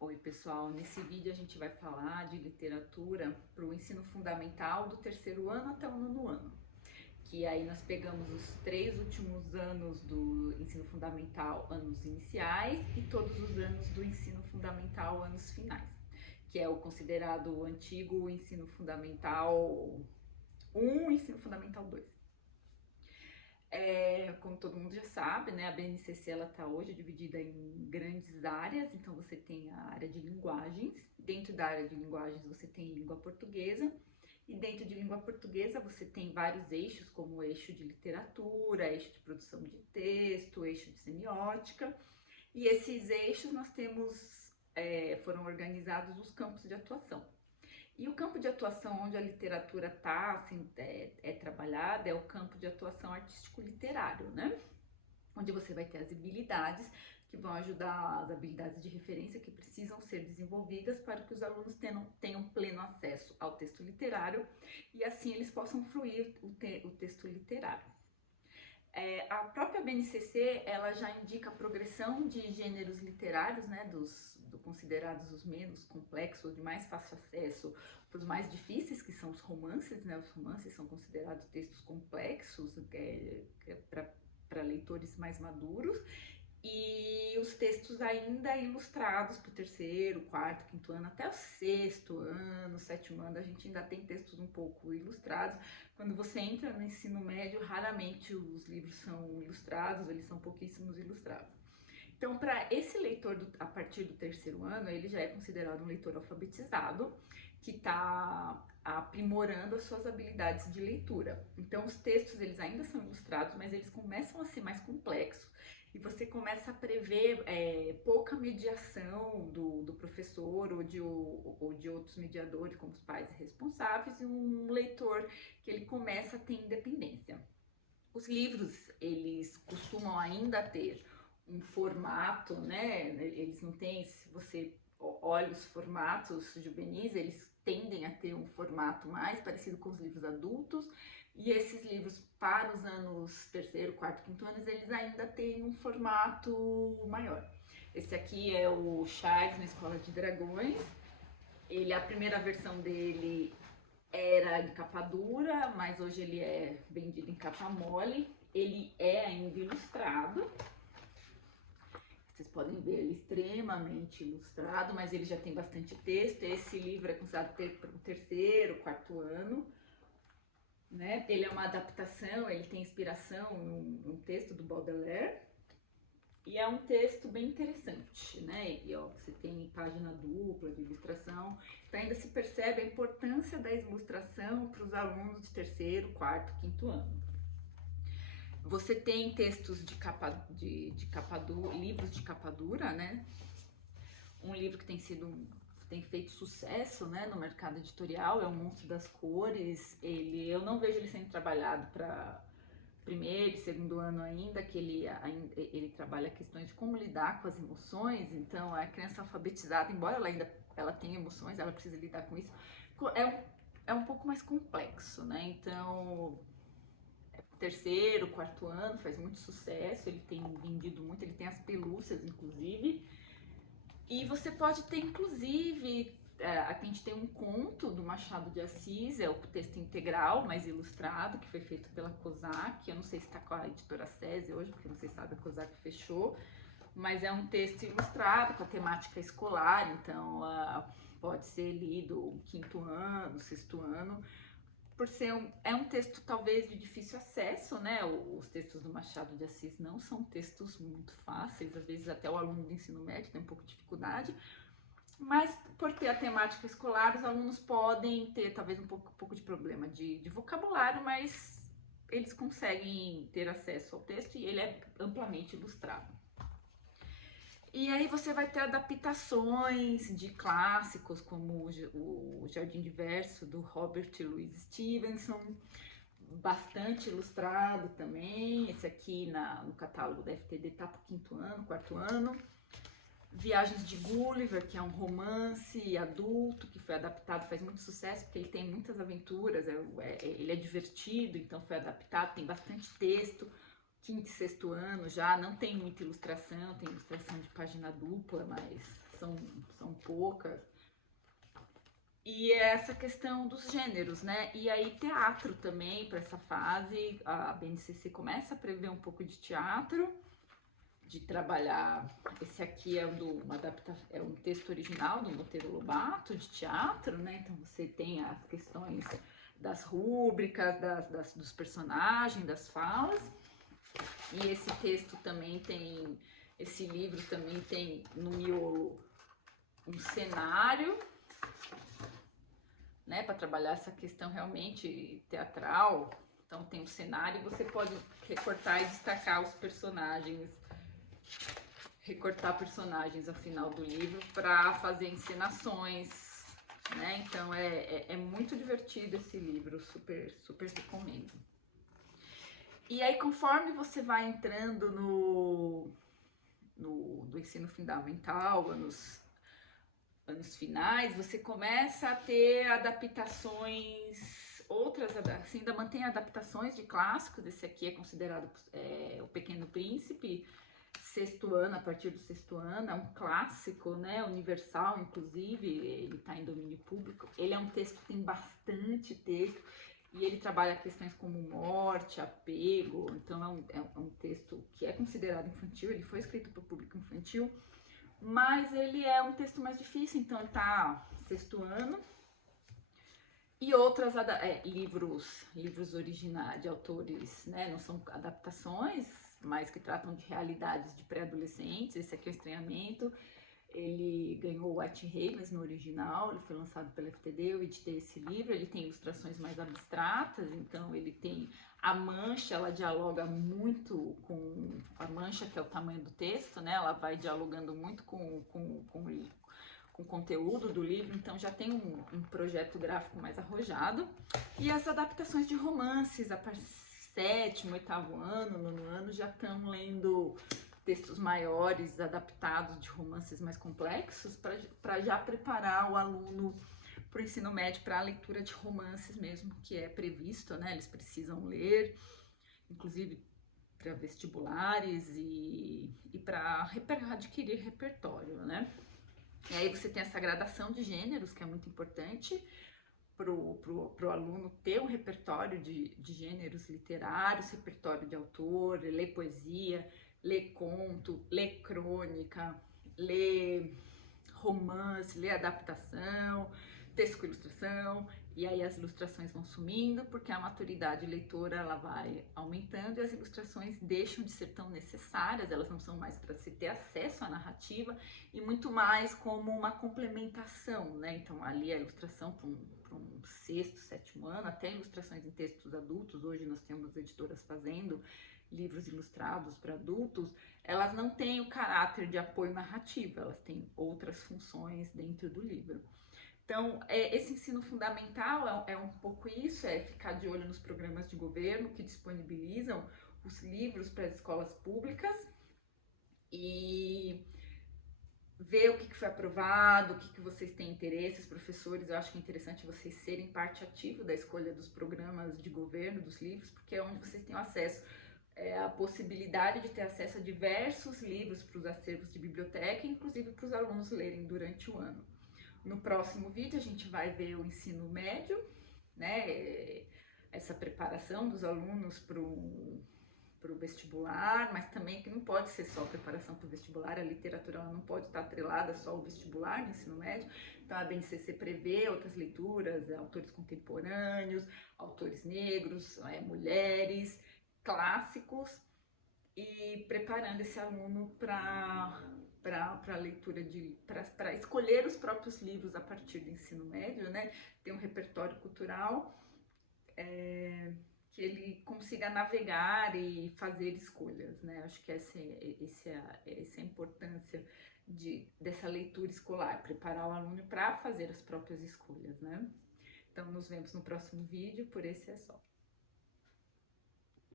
Oi pessoal, nesse vídeo a gente vai falar de literatura para o ensino fundamental do terceiro ano até o nono ano. Que aí nós pegamos os 3 últimos anos do ensino fundamental, anos iniciais, e todos os anos do ensino fundamental, anos finais. Que é o considerado antigo ensino fundamental 1 e ensino fundamental 2. Como todo mundo já sabe, né, a BNCC ela está hoje dividida em grandes áreas. Então você tem a área de linguagens, dentro da área de linguagens você tem língua portuguesa, e dentro de língua portuguesa você tem vários eixos, como o eixo de literatura, eixo de produção de texto, eixo de semiótica, e esses eixos nós temos, foram organizados os campos de atuação. E o campo de atuação onde a literatura está assim, trabalhada é o campo de atuação artístico-literário, né? Onde você vai ter as habilidades que vão ajudar, as habilidades de referência que precisam ser desenvolvidas para que os alunos tenham pleno acesso ao texto literário e assim eles possam fruir o texto literário. A própria BNCC ela já indica a progressão de gêneros literários, né, considerados os menos complexos, de mais fácil acesso, para os mais difíceis, que são os romances, né? Os romances são considerados textos complexos para leitores mais maduros, e os textos ainda ilustrados para o terceiro, quarto, quinto ano, até o sexto ano, sétimo ano, a gente ainda tem textos um pouco ilustrados. Quando você entra no ensino médio, raramente os livros são ilustrados, eles são pouquíssimos ilustrados. Então, para esse leitor, a partir do terceiro ano, ele já é considerado um leitor alfabetizado, que está aprimorando as suas habilidades de leitura. Então, os textos, eles ainda são ilustrados, mas eles começam a ser mais complexos, e você começa a prever pouca mediação do professor ou de outros mediadores, como os pais responsáveis, e um leitor que ele começa a ter independência. Os livros, eles costumam ainda ter um formato, né? Eles não têm, se você olha os formatos juvenis, eles tendem a ter um formato mais parecido com os livros adultos, e esses livros para os anos terceiro, quarto, quinto anos, eles ainda têm um formato maior. Esse aqui é o Charles na Escola de Dragões. A primeira versão dele era de capa dura, mas hoje ele é vendido em capa mole. Ele é ainda ilustrado. Vocês podem ver ele extremamente ilustrado, mas ele já tem bastante texto. Esse livro é considerado para o terceiro, quarto ano, né? Ele é uma adaptação, ele tem inspiração num texto do Baudelaire, e é um texto bem interessante, né? E ó, você tem página dupla de ilustração, então ainda se percebe a importância da ilustração para os alunos de terceiro, quarto, quinto ano. Você tem textos de capa dura, livros de capa dura, né? Um livro que tem feito sucesso, né, no mercado editorial é o Monstro das Cores. Eu não vejo ele sendo trabalhado para primeiro e segundo ano ainda, que ele trabalha questões de como lidar com as emoções. Então a criança alfabetizada, embora ela tenha emoções, ela precisa lidar com isso, é um pouco mais complexo, né? Então terceiro, quarto ano faz muito sucesso, ele tem vendido muito, ele tem as pelúcias inclusive. E você pode ter, inclusive, aqui a gente tem um conto do Machado de Assis, é o texto integral, mais ilustrado, que foi feito pela COSAC. Eu não sei se está com a editora SESI hoje, porque vocês sabem, a COSAC fechou, mas é um texto ilustrado com a temática escolar, então pode ser lido quinto ano, sexto ano, por ser um texto talvez de difícil acesso, né? Os textos do Machado de Assis não são textos muito fáceis, às vezes até o aluno do ensino médio tem um pouco de dificuldade, mas por ter a temática escolar, os alunos podem ter talvez um pouco de problema de vocabulário, mas eles conseguem ter acesso ao texto e ele é amplamente ilustrado. E aí você vai ter adaptações de clássicos como o Jardim de Verso, do Robert Louis Stevenson, bastante ilustrado também. Esse aqui no catálogo da FTD tá para o quinto ano, quarto ano. Viagens de Gulliver, que é um romance adulto que foi adaptado, faz muito sucesso porque ele tem muitas aventuras, ele é divertido, então foi adaptado, tem bastante texto. Quinto e sexto ano já não tem muita ilustração, tem ilustração de página dupla, mas são poucas. E é essa questão dos gêneros, né? E aí teatro também, para essa fase, a BNCC começa a prever um pouco de teatro, de trabalhar. Esse aqui é é um texto original do Monteiro Lobato, de teatro, né? Então você tem as questões das rúbricas, dos personagens, das falas. E esse texto também tem, esse livro também tem no miolo um cenário, né, para trabalhar essa questão realmente teatral. Então tem um cenário, você pode recortar e destacar os personagens, recortar personagens ao final do livro para fazer encenações, né? Então é muito divertido esse livro, super, super recomendo. E aí, conforme você vai entrando do ensino fundamental, anos finais, você começa a ter adaptações, assim, ainda mantém adaptações de clássicos. Esse aqui é considerado O Pequeno Príncipe, sexto ano, a partir do sexto ano, é um clássico, né, universal, inclusive, ele está em domínio público. Ele é um texto que tem bastante texto, e ele trabalha questões como morte, apego. Então é um texto que é considerado infantil, ele foi escrito para o público infantil, mas ele é um texto mais difícil, então ele tá sexto ano. E outros livros originais de autores, né, não são adaptações, mas que tratam de realidades de pré-adolescentes. Esse aqui é o Estranhamento. Ele ganhou o White Raven no original, ele foi lançado pela FTD, eu editei esse livro. Ele tem ilustrações mais abstratas, então ele tem a mancha, ela dialoga muito com a mancha, que é o tamanho do texto, né? Ela vai dialogando muito com o conteúdo do livro, então já tem um projeto gráfico mais arrojado. E as adaptações de romances, a partir sétimo, oitavo ano, nono ano, já estão lendo textos maiores, adaptados de romances mais complexos, para já preparar o aluno para o ensino médio, para a leitura de romances mesmo, que é previsto, né? Eles precisam ler, inclusive para vestibulares e para adquirir repertório, né? E aí você tem essa gradação de gêneros, que é muito importante pro aluno ter um repertório de gêneros literários, repertório de autor, ler poesia, ler conto, ler crônica, ler romance, ler adaptação, texto com ilustração. E aí as ilustrações vão sumindo, porque a maturidade leitora ela vai aumentando e as ilustrações deixam de ser tão necessárias, elas não são mais para se ter acesso à narrativa, e muito mais como uma complementação, né? Então ali a ilustração para um sexto, sétimo ano, até ilustrações em textos adultos, hoje nós temos editoras fazendo livros ilustrados para adultos, elas não têm o caráter de apoio narrativo, elas têm outras funções dentro do livro. Então, esse ensino fundamental é um pouco isso, é ficar de olho nos programas de governo que disponibilizam os livros para as escolas públicas e ver o que foi aprovado, o que vocês têm interesse. Os professores, eu acho que é interessante vocês serem parte ativa da escolha dos programas de governo, dos livros, porque é onde vocês têm acesso, a possibilidade de ter acesso a diversos livros para os acervos de biblioteca, inclusive para os alunos lerem durante o ano. No próximo vídeo a gente vai ver o ensino médio, né? Essa preparação dos alunos para o vestibular, mas também que não pode ser só preparação para o vestibular, a literatura ela não pode estar atrelada só ao vestibular no ensino médio. Então a BNCC prevê outras leituras, autores contemporâneos, autores negros, mulheres, clássicos, e preparando esse aluno para a leitura, para escolher os próprios livros a partir do ensino médio, né? Ter um repertório cultural que ele consiga navegar e fazer escolhas, né? Acho que essa é a importância dessa leitura escolar, preparar o aluno para fazer as próprias escolhas, né? Então nos vemos no próximo vídeo, por esse é só.